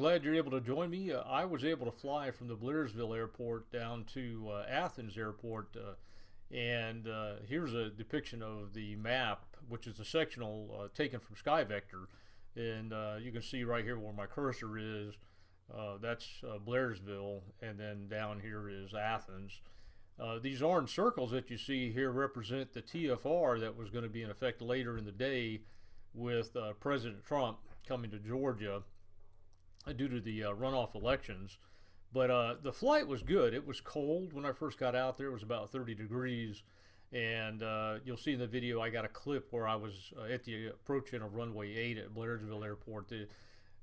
glad you're able to join me. I was able to fly from the Blairsville airport down to Athens airport, and here's a depiction of the map, which is a sectional taken from SkyVector. And you can see right here where my cursor is, that's Blairsville, and then down here is Athens. These orange circles that you see here represent the TFR that was going to be in effect later in the day with President Trump coming to Georgia due to the runoff elections. But the flight was good. It was cold when I first got out there. It was about 30 degrees. And you'll see in the video I got a clip where I was at the approach in of runway 8 at Blairsville Airport. The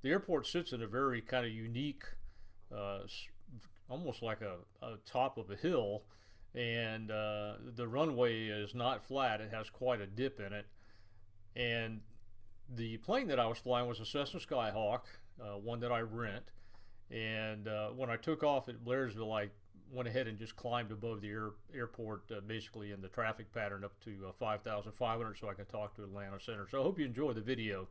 airport sits in a very kind of unique, almost like a top of a hill. And the runway is not flat. It has quite a dip in it. And the plane that I was flying was a Cessna Skyhawk, one that I rent. And when I took off at Blairsville, I went ahead and just climbed above the airport, basically in the traffic pattern up to 5,500 so I could talk to Atlanta Center. So I hope you enjoy the video.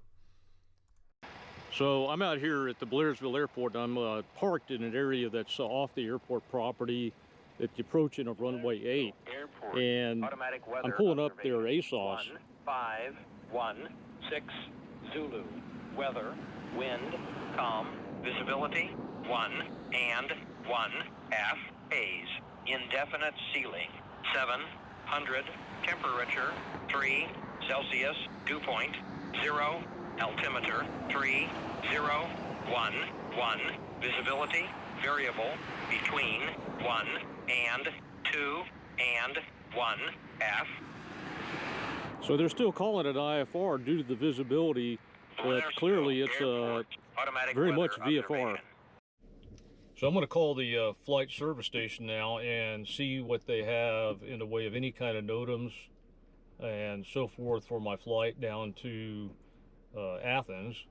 So I'm out here at the Blairsville Airport. I'm parked in an area that's off the airport property at the approaching of runway 8. Airport. And I'm pulling up their ASOS. 1516 Zulu. Weather, wind, calm, visibility 1 and 1 F A's. Indefinite ceiling 700. Temperature 3 Celsius. Dew point 0. Altimeter 3011. Visibility variable between 1 and 2 and 1 F. So they're still calling it IFR due to the visibility, but clearly it's very much VFR. So I'm going to call the flight service station now and see what they have in the way of any kind of NOTAMs and so forth for my flight down to Athens.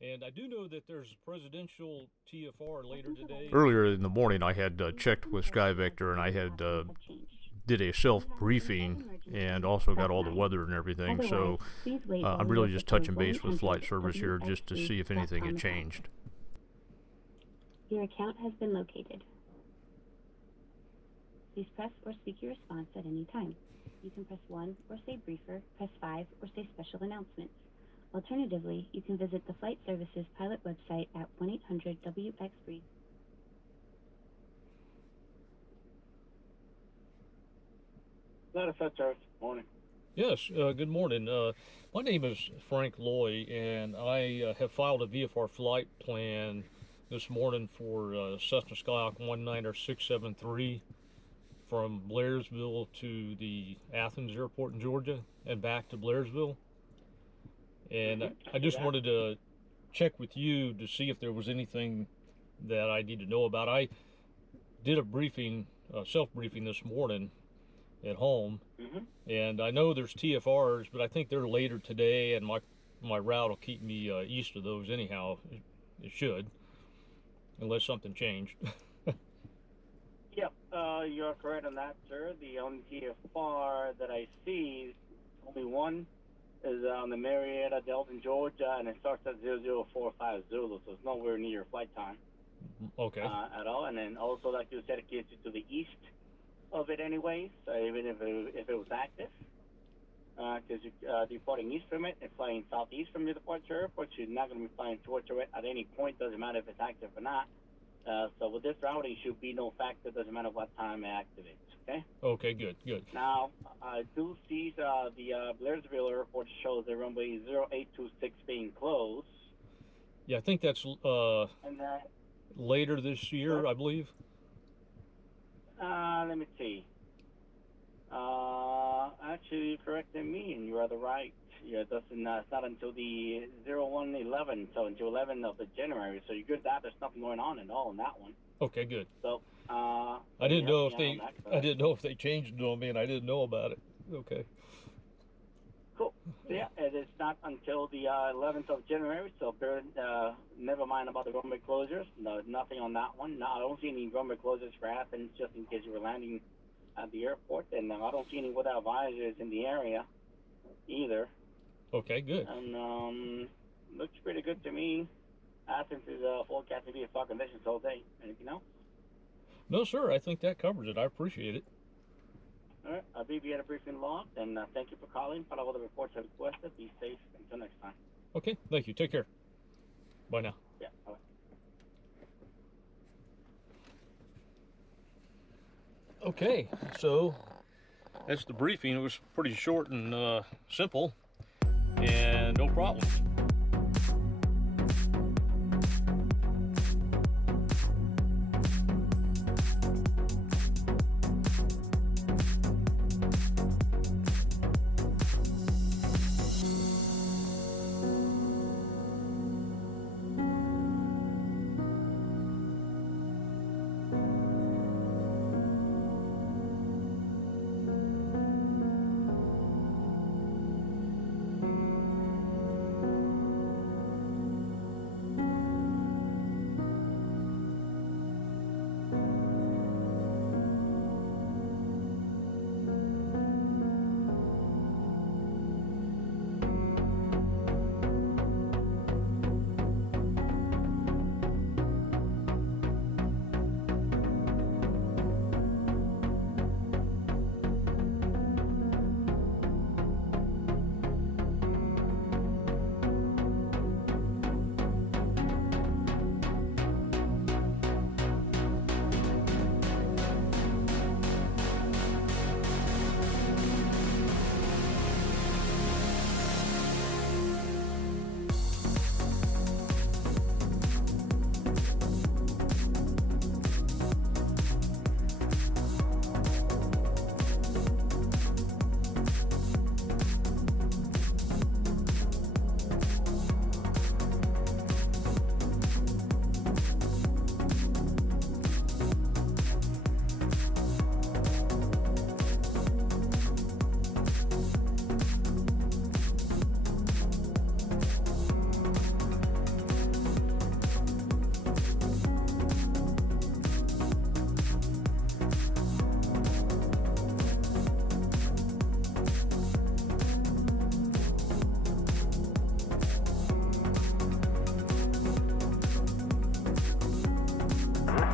And I do know that there's presidential TFR later today. Earlier in the morning, I had checked with SkyVector, and I had did a self-briefing and also got all the weather and everything. So I'm really just touching base with flight service here just to see if anything had changed. Your account has been located. Please press or speak your response at any time. You can press 1 or say briefer, press 5 or say special announcements. Alternatively, you can visit the Flight Services pilot website at 1-800-WX-BRIEF. Flight Service, morning. Yes, good morning. My name is Frank Loy, and I have filed a VFR flight plan this morning for Cessna Skyhawk 19673 from Blairsville to the Athens airport in Georgia and back to Blairsville. And I just wanted to check with you to see if there was anything that I need to know about. I did a briefing, self-briefing this morning at home, and I know there's TFRs, but I think they're later today, and my route will keep me east of those anyhow. It should, unless something changed. Yep, you're correct on that, sir. The only TFR that I see, only one, is on the Marietta, Delton, Georgia, and it starts at 0045 Zulu, so it's nowhere near your flight time. Okay. At all. And then also, like you said, it gets you to the east of it anyways, even if it was active. Because you're departing east from it and flying southeast from your departure airport, you're not going to be flying towards it at any point, doesn't matter if it's active or not. So with this routing, should be no factor, doesn't matter what time it activates, okay? Okay, good, good. Now, I do see the Blairsville airport shows the runway 0826 being closed. Yeah, I think that's later this year, I believe. Let me see. Actually, you corrected me, and you are right. Yeah, it doesn't. It's not until the 0111, so until 11th of the January. So you're good. That there's nothing going on at all in that one. Okay, good. So I didn't know if they. I didn't know if they changed it on me, and I didn't know about it. Okay. Cool. So yeah, it is not until the 11th of January. So never mind about the runway closures. No, nothing on that one. No, I don't see any runway closures for Athens, just in case you were landing at the airport, and I don't see any without visors in the area either. Okay, good. And looks pretty good to me. Athens is forecast to be in fog conditions all day. Anything else? No, sir, I think that covers it. I appreciate it. All right, I'll be at a briefing logged, and thank you for calling. Follow all the reports I requested. Be safe until next time. Okay, thank you. Take care. Bye now. Yeah, bye. Okay, so that's the briefing. It was pretty short and simple, and no problems.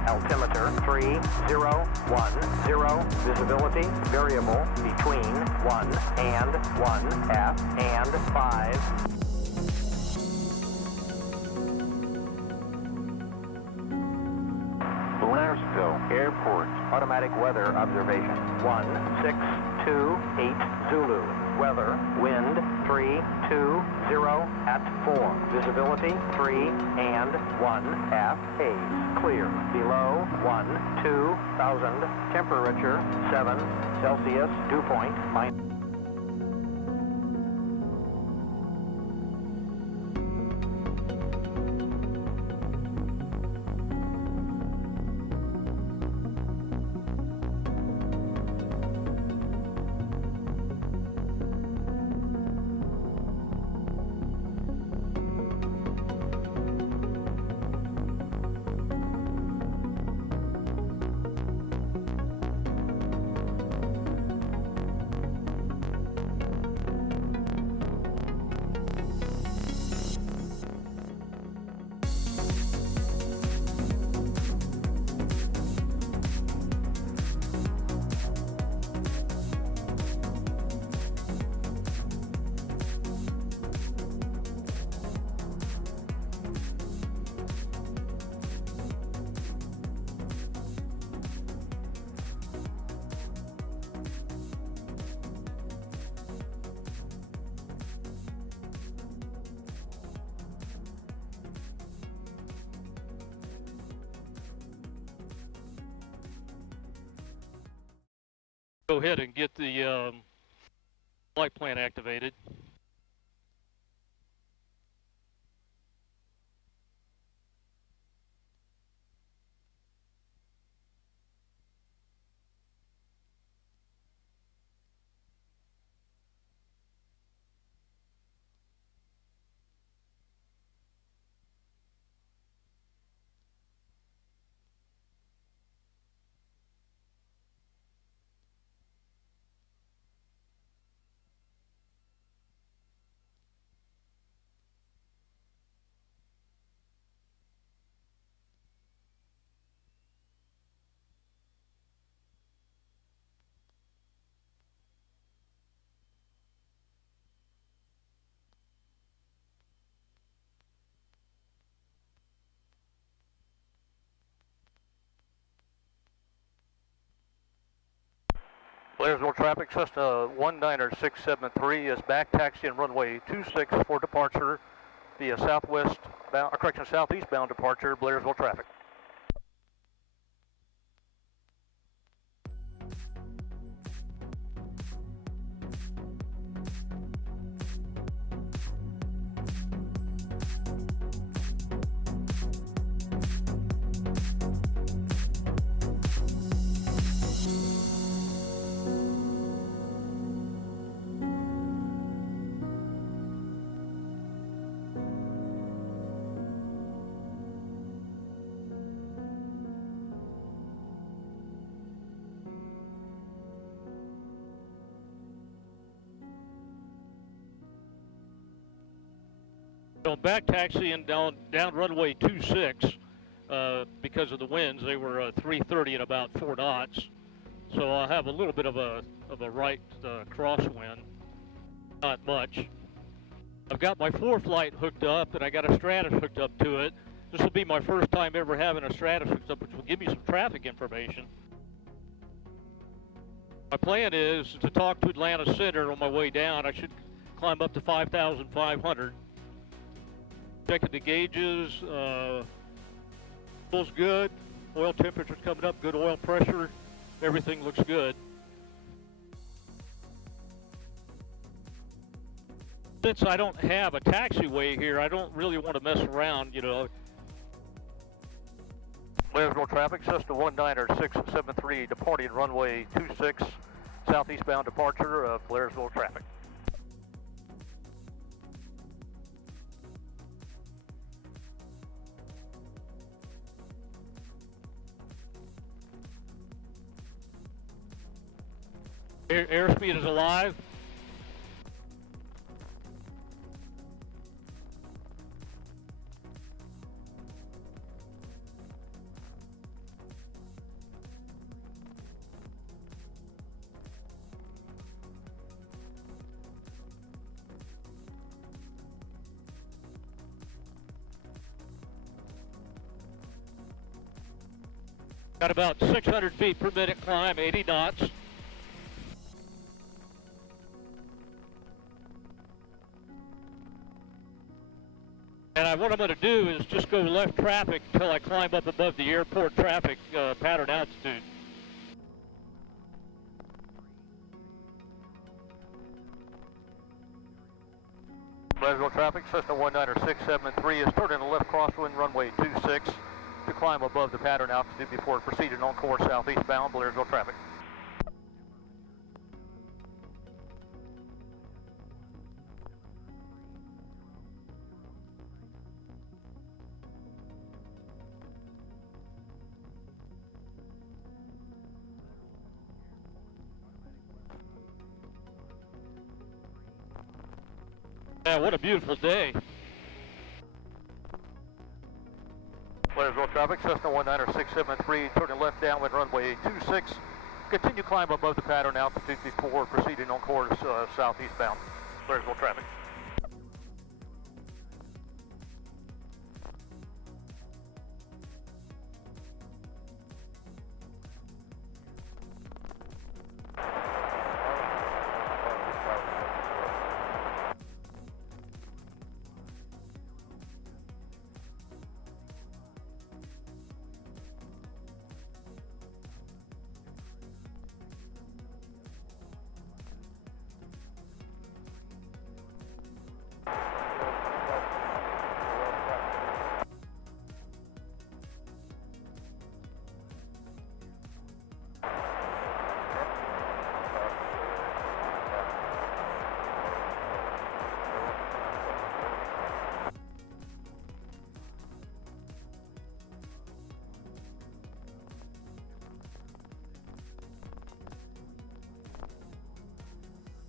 Altimeter 3010, visibility variable between 1 and 1F and 5. Blairsville Airport, automatic weather observation 1628 Zulu. Weather, wind 320 at 4. Visibility 3 and 1F haze. Clear. Below 12,000. Temperature 7 Celsius. Dew point minus. Go ahead and get the flight plan activated. Blairsville traffic, Cessna 19673 is back taxiing runway 26 for departure via southeast bound departure, Blairsville traffic. So back taxiing down runway 26 because of the winds. They were 330 at about 4 knots. So I'll have a little bit of a right crosswind, not much. I've got my fourth light hooked up and I got a Stratus hooked up to it. This will be my first time ever having a Stratus hooked up, which will give me some traffic information. My plan is to talk to Atlanta Center on my way down. I should climb up to 5,500. Checking the gauges, feels good. Oil temperature's coming up, good oil pressure. Everything looks good. Since I don't have a taxiway here, I don't really want to mess around, you know. Blairsville traffic, Cessna 19673 departing runway 26, southeast bound departure of Blairsville traffic. Airspeed is alive. Got about 600 feet per minute climb, 80 knots. And what I'm going to do is just go left traffic until I climb up above the airport traffic pattern altitude. Blairsville traffic, Cessna 19673 is turning a left crosswind runway 26 to climb above the pattern altitude before proceeding on course southeast bound Blairsville traffic. Yeah, what a beautiful day. Blairsville traffic, Cessna 19673, turning left downwind runway 26. Continue climb above the pattern altitude before proceeding on course southeast bound. Blairsville traffic.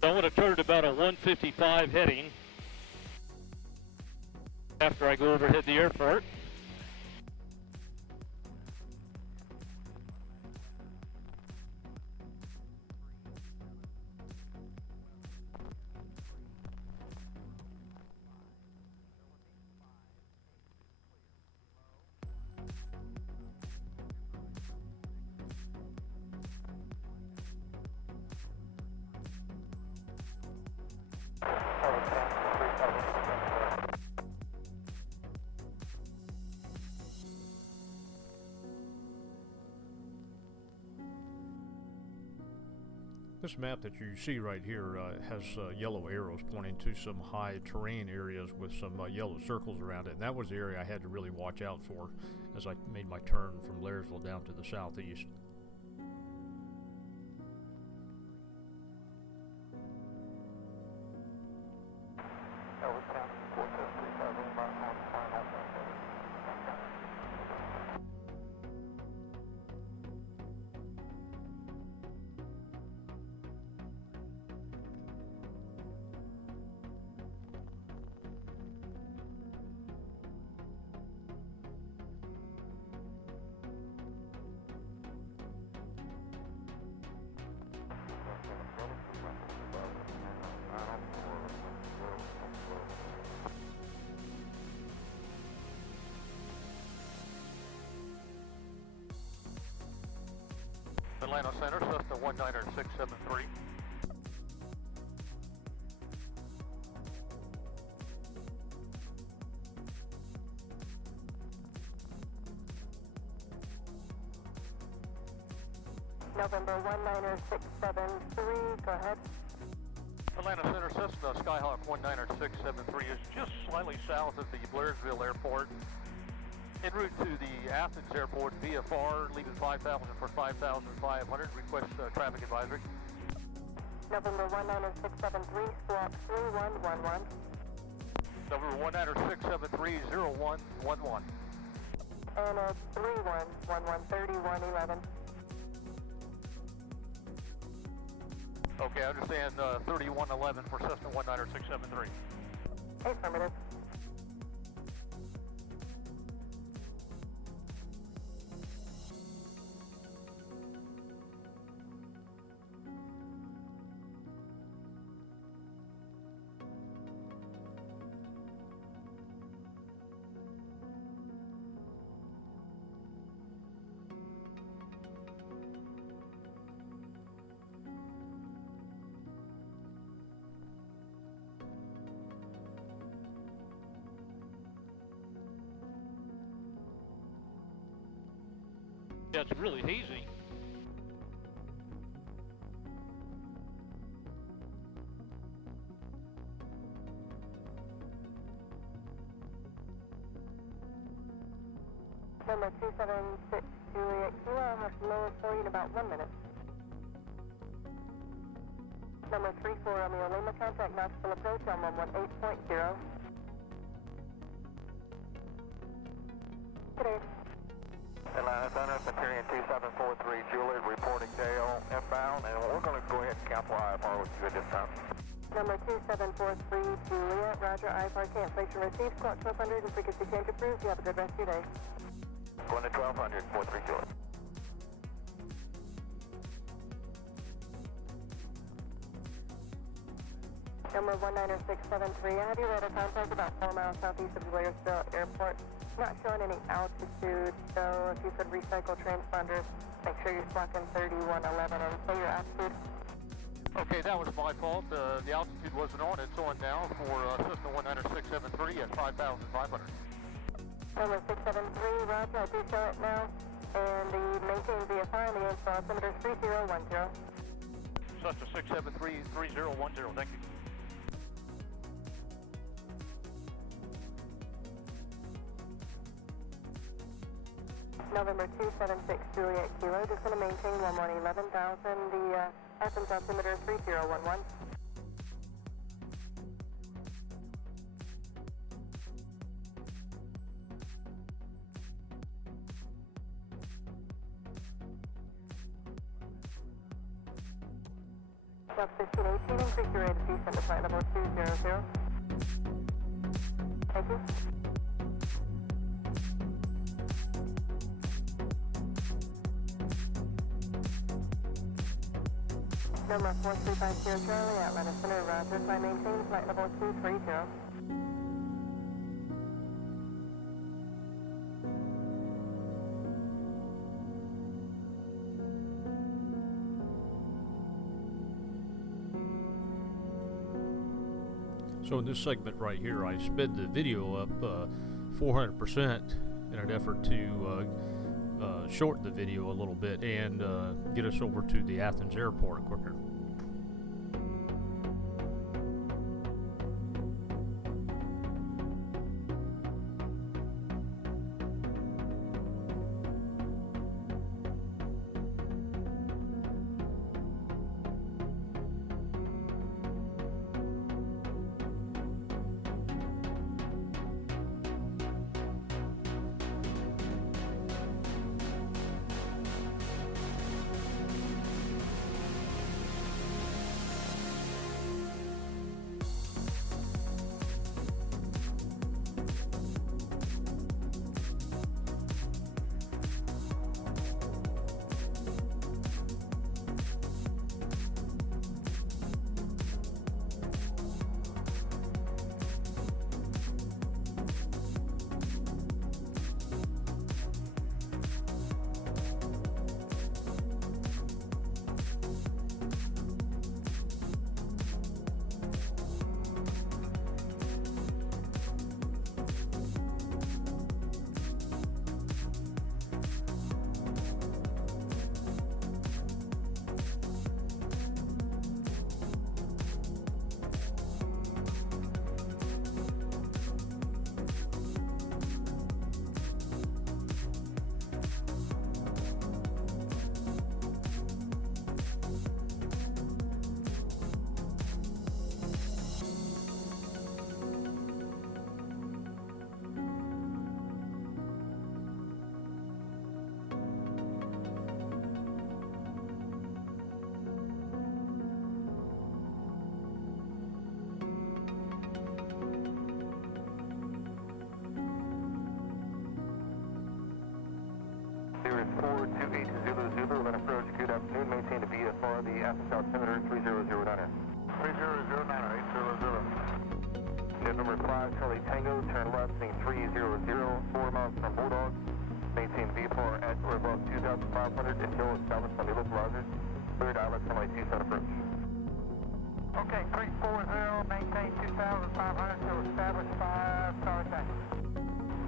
I want to turn at about a 155 heading after I go overhead the airport. This map that you see right here has yellow arrows pointing to some high terrain areas with some yellow circles around it, and that was the area I had to really watch out for as I made my turn from Blairsville down to the southeast. Atlanta Center, Cessna 19673. November 19673, go ahead. Atlanta Center, Cessna Skyhawk 19673 is just slightly south of the Blairsville Airport, en route to the Athens Airport VFR, leaving 5,000 for 5,500. Request traffic advisory. November 19673, squawk 3111. November 19673-0111. And 3111, 3111. Okay, I understand 3111 for Cessna 19673. Affirmative. Yeah, it's really hazy. Number 276 Juliet Kilo, I'll have to lower for you in about 1 minute. Number 34 Romeo Lima, contact Knoxville Approach on 118.0. Good day. Atlanta Center, Centurion 2743 Juliet, reporting Dale inbound, and we're going to go ahead and cancel IFR with you at this time. Number 2743 Juliet, Roger, IFR cancellation received, squawk 1200 and frequency change approved. You have a good rest of your day. Going to 1200, 43 Juliet. Number 19673, I have you radar contact about 4 miles southeast of Blairsville Airport. Not showing any altitude, so if you could recycle transponders, make sure you're squawking 3111 and say your altitude. Okay, that was my fault. The altitude wasn't on. It's on now for Cessna 19673 at 5,500. Number 673, Roger, I do show it now. And the maintain VFR and the install altimeter is 3010. Cessna 673-3010, thank you. November 276 Juliet Kilo, just going to maintain 11,000. The Athens altimeter is 3011. South 1518, increase your rate of descent to flight level 200. Thank you. Number 4350 Charlie, Atlanta Center, Roger. I maintain flight level 230. So in this segment right here, I sped the video up 400% in an effort to shorten the video a little bit and get us over to the Athens airport quicker. VFR, the Epps Tower altimeter 3009er. 3009er, 800. November 5, Charlie Tango, turn left, being 300, 4 miles from Bulldog. Maintain VFR at or above 2,500 until established on the localizers. Cleared outlet runway 27 approach. Okay, 340, maintain 2,500 to establish 5 Charlie Tango.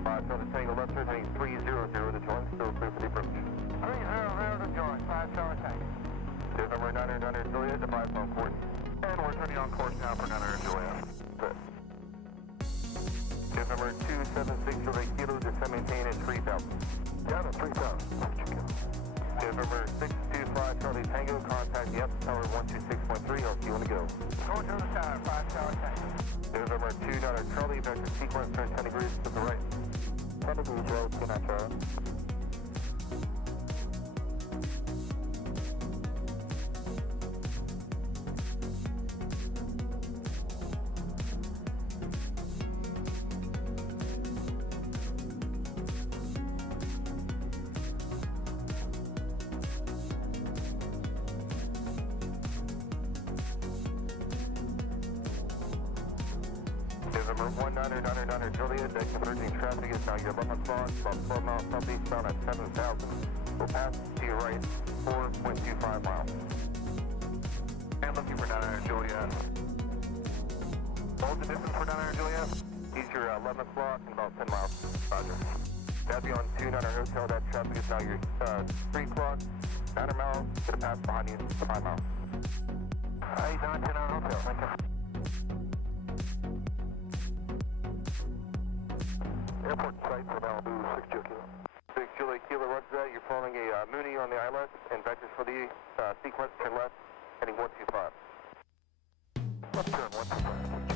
5 Charlie Tango left turn, heading 300 to join, still clear for the approach. 300 to join, 5 Charlie Tango. November 900 Juliet, advise on course. And we're turning on course now for 900 Juliet. Good. November 276 Juliet Kilo, descend maintain at 3,000. Down at 3,000. November 625 Charlie Tango, contact the Epps Tower 126.3, I'll see you on the go. Going to the tower, 5 Charlie Tango. November 29 Charlie, vector sequence, turn 10 degrees to the right. 10 degrees right, 29 Charlie. November 1999 Juliet, deck converging traffic is now your 11 o'clock, about 12 miles southeastbound at 7,000. We'll pass to your right, 4.25 miles. And looking for 900 Juliet. Hold the distance for 900 Juliet. He's your 11 o'clock and about 10 miles. Roger. Now be on 29 Hotel, that traffic is now your 3 o'clock, 900 miles, gonna pass behind you, 5 miles. 819 Hotel, thank you. Airport site for Malibu, 6 Juliet Kilo. 6 Juliet Kilo, roger that. You're following a Mooney on the ILS and vectors for the sequence, turn left, heading 125. Left turn, 125.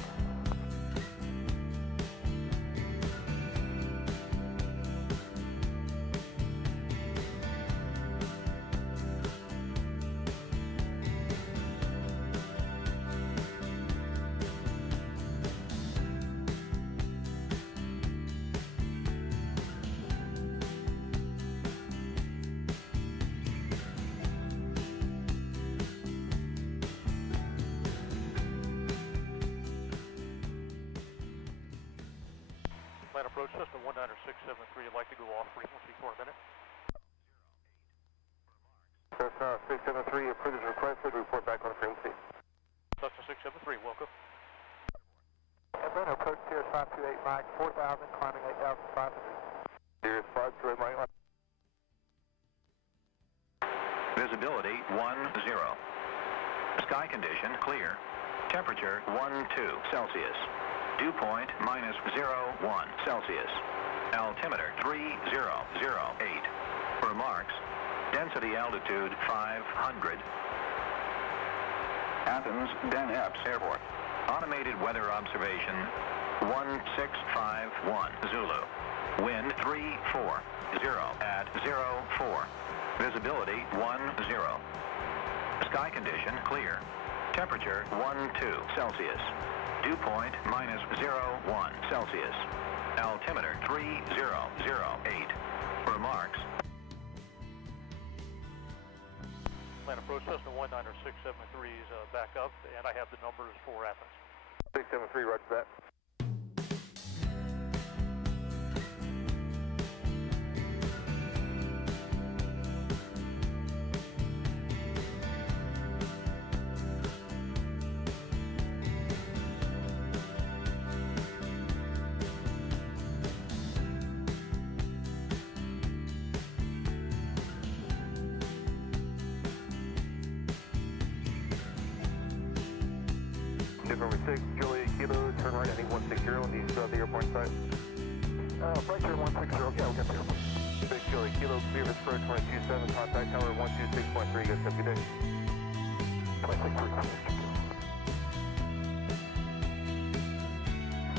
Land approach system 19673, I'd like to go off frequency for a minute. Cessna 673, approve as requested, report back on frequency. Cessna 673, welcome. Atlanta approach Sirius 528 Mike, 4,000, climbing 8,500. Sirius 528 Mike. Visibility 10. Sky condition clear. Temperature 12 Celsius. Dew point -01 Celsius. Altimeter 3008. Remarks. Density altitude 500. Athens, Den Epps Airport. Automated weather observation 1651 Zulu. Wind 340 at 04. Visibility 10. Sky condition clear. Temperature 12 Celsius. Dew point -01 Celsius. Altimeter 3008. Remarks. Land approach system 19673 is back up, and I have the numbers for Athens. 673, roger that. November 6, Juliet Kilo, turn right, heading 160 on the airport site. Right turn 160, yeah, we'll get the airport. 6 Juliet Kilo, clear this approach 227, contact tower 126.3, good stuff, good day. 263.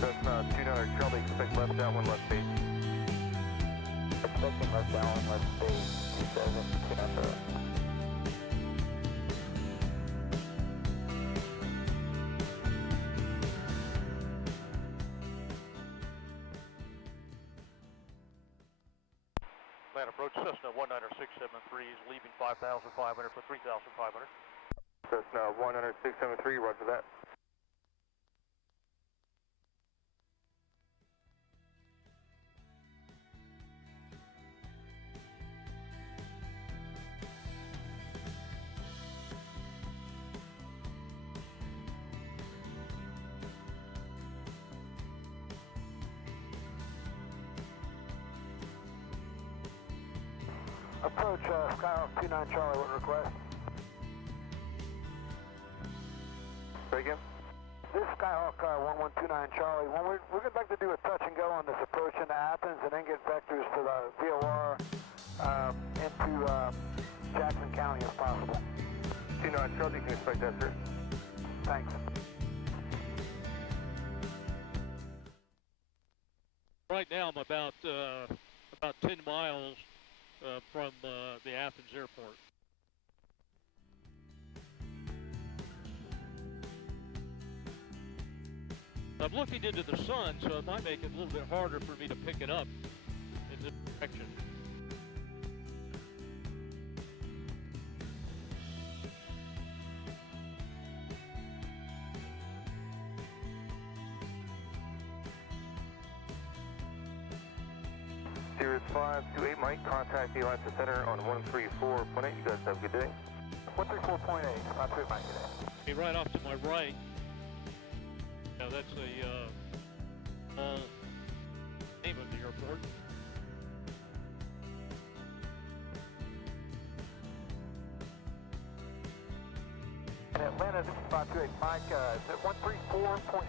Cessna 29 Charlie, expect left downwind, left base. Expecting left downwind, left base, 27, 29. Land Atlanta approach, Cessna 19673 is leaving 5,500 for 3,500. Cessna 19673, roger that. Approach Skyhawk 29 Charlie, what request? Say again? This is Skyhawk 1129 Charlie. We're going back to do a touch and go on this approach into Athens and then get vectors to the VOR into Jackson County if possible. 29 Charlie, you can expect that, sir. Thanks. Right now I'm about 10 miles from the Athens airport. I'm looking into the sun, so it might make it a little bit harder for me to pick it up in this direction. Sirius 528 Mike, contact the Atlanta Center on 134.8. You guys have a good day. 134.8, not too Mike today. Okay, right off to my right. Now that's the name of the airport. In Atlanta, this is 528 Mike, is it 134.8?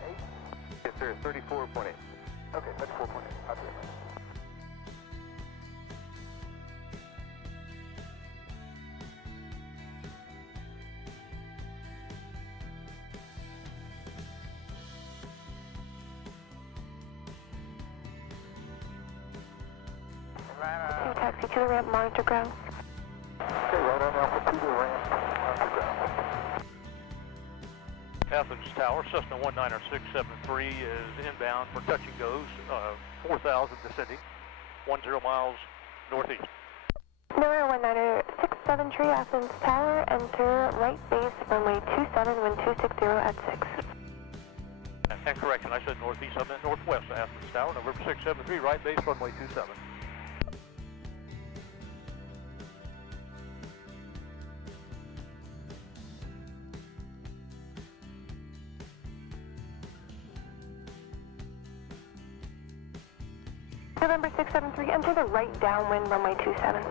Yes, sir, 34.8. Okay, 34.8, 528 Mike. Taxi to the ramp, monitor ground. Okay, right on Alpha 2 to the ramp, monitor ground. Athens Tower, Cessna 19673 is inbound for touch and goes, 4,000 descending, 10 miles northeast. Number 19673, Athens Tower, enter right base, runway 27, wind 260 at 6. And correction, I said northeast, I meant northwest of Athens Tower, November 673, right base, runway 27. November 673, enter the right downwind, runway 27.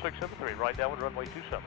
673, right downwind, runway 27.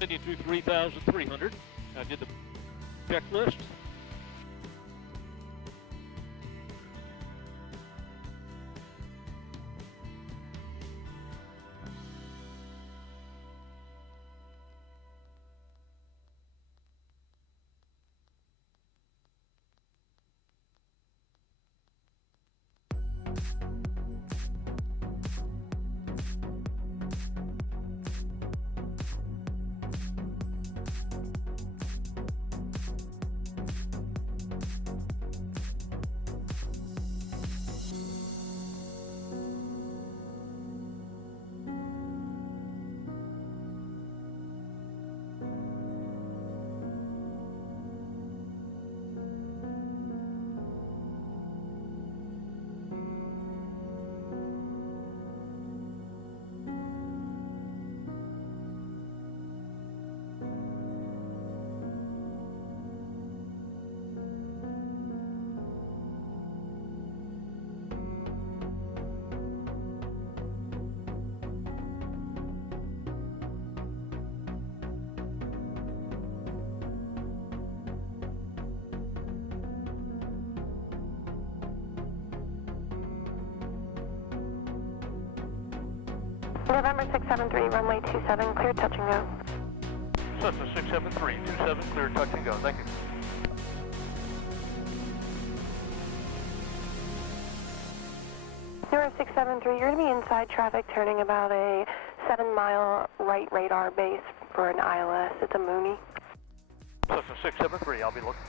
Continue through 3,300. I did the checklist. November 673, runway 27, clear touch and go. Cessna 673, 27, clear touch and go. Thank you. November 673, you're going to be inside traffic turning about a 7-mile right radar base for an ILS. It's a Mooney. Cessna 673, I'll be looking.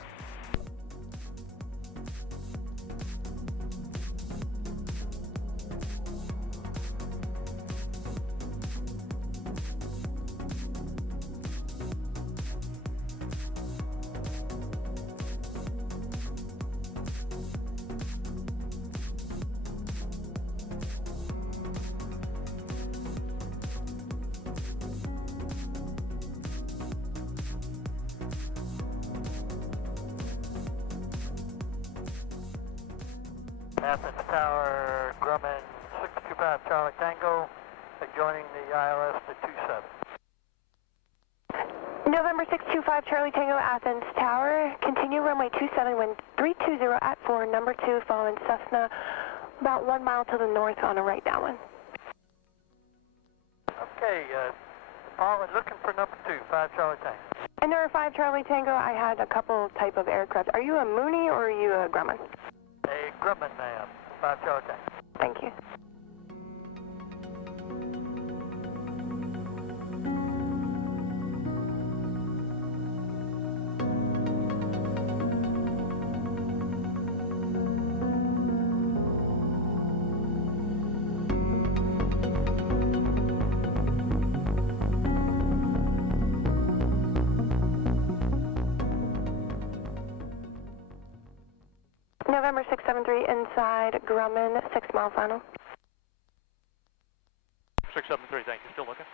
Epps Tower, Grumman 625 Charlie Tango, adjoining the ILS to 27. November 625, Charlie Tango, Athens Tower. Continue runway 27, wind 320 at 4, number 2, following Cessna, about 1 mile to the north on a right downwind. Okay, Paul is looking for number 2, 5 Charlie Tango. And number 5, Charlie Tango, I had a couple type of aircraft. Are you a Mooney or are you a Grumman? A Grumman, ma'am, 5 Charlie Tango. Thank you. November 673, inside Grumman, 6 mile final. 673, thank you. Still looking?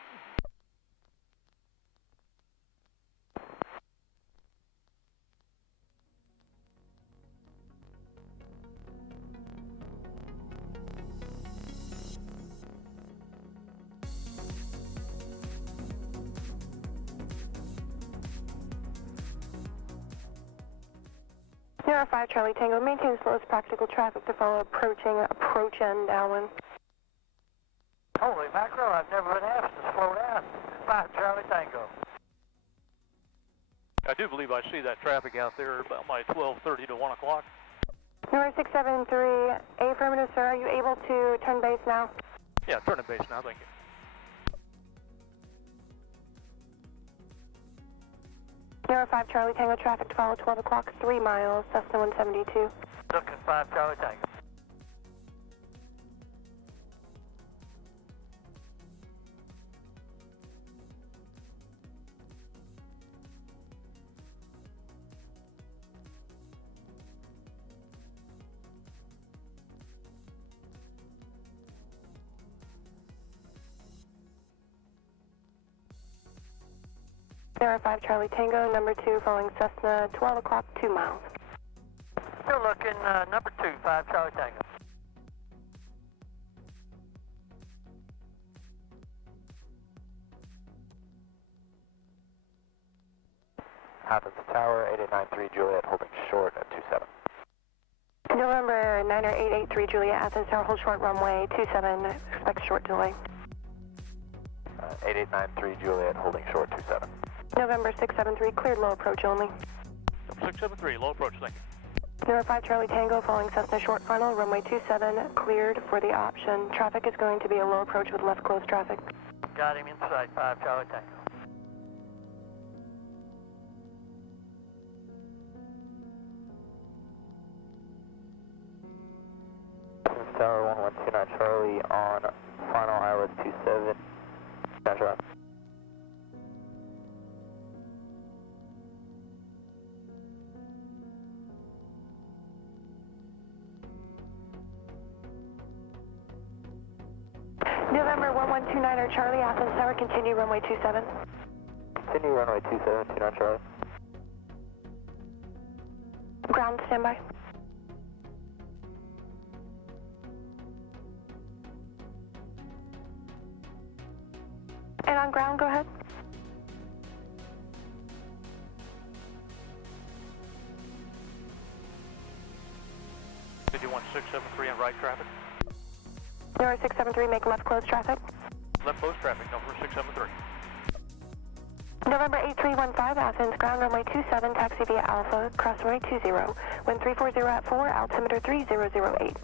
Sierra 5 Charlie Tango, maintain the slowest practical traffic to follow approach and downwind. Holy mackerel, I've never been asked to slow down. 5 Charlie Tango. I do believe I see that traffic out there about my 12:30 to 1 o'clock. Number 673, affirmative, sir. Are you able to turn base now? Yeah, turning base now, thank you. Number 5 Charlie Tango, traffic to follow 12 o'clock, 3 miles, Cessna 172. Looking 5 Charlie Tango. Sierra 5 Charlie Tango, number 2, following Cessna, 12 o'clock, 2 miles. Still looking, number 2, 5 Charlie Tango. Athens Tower, 8893 Juliet, holding short at 27. November 9883 Juliet, Athens Tower, hold short runway 27, expect short delay. 8893 Juliet, holding short 27. November 673, cleared low approach only. 673, low approach, thank you. Number 5 Charlie Tango, following Cessna short final, runway 27, cleared for the option. Traffic is going to be a low approach with left close traffic. Got him inside, 5 Charlie Tango. Tower 1129 Charlie on final ILS 27. Central. November 1129 Charlie, Athens Tower, continue runway 27. Continue runway 27, 29 Charlie. Ground standby. And on ground, go ahead. Did you want 673 in right traffic? Number 673, make left close traffic. left post traffic, number 673. November 8315, Athens, ground runway 27, taxi via Alpha, cross runway 20, wind 340 at 4, altimeter 3008.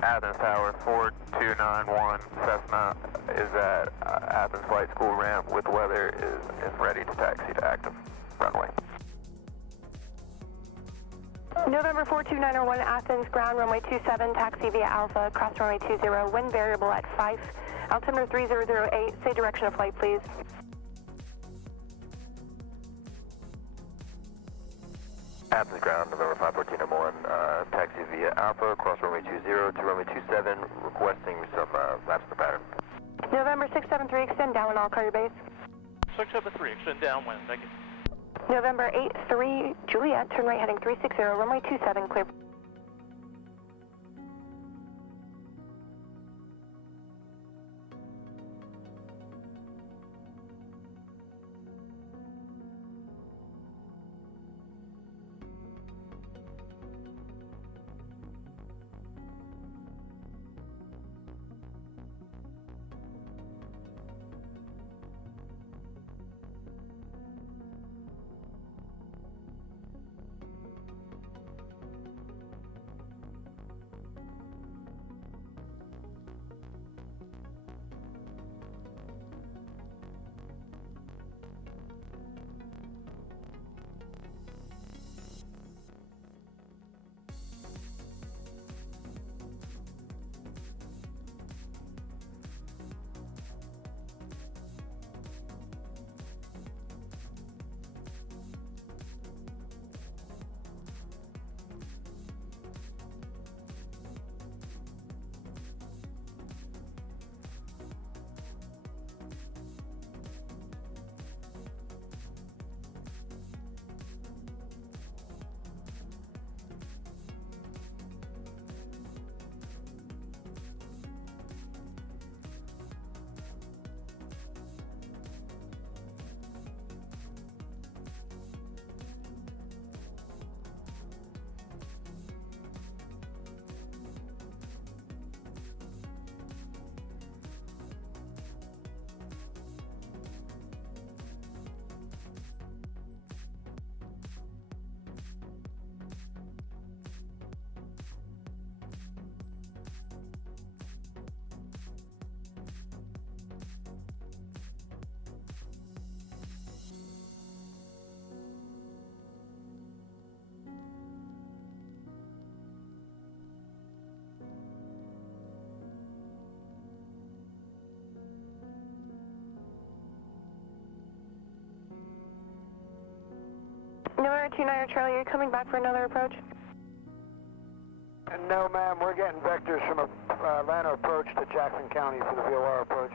Athens Tower 4291 Cessna is at Athens Flight School ramp with weather is ready to taxi to active runway. November 42901, Athens, ground runway 27, taxi via Alpha, cross runway 20, wind variable at 5, altimeter 3008, say direction of flight please. Athens ground, November 51401, taxi via Alpha, cross runway 20 to runway 27, requesting some laps in the pattern. November 673, extend downwind, all carrier base. 673, extend downwind, thank you. November 83, Juliet, turn right heading 360, runway 27, clear. November 29 Charlie, are you coming back for another approach? No, ma'am. We're getting vectors from Atlanta approach to Jackson County for the VOR approach.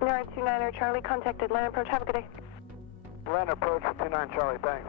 November 29 Charlie, contact Atlanta approach. Have a good day. Atlanta approach for 29 Charlie, thanks.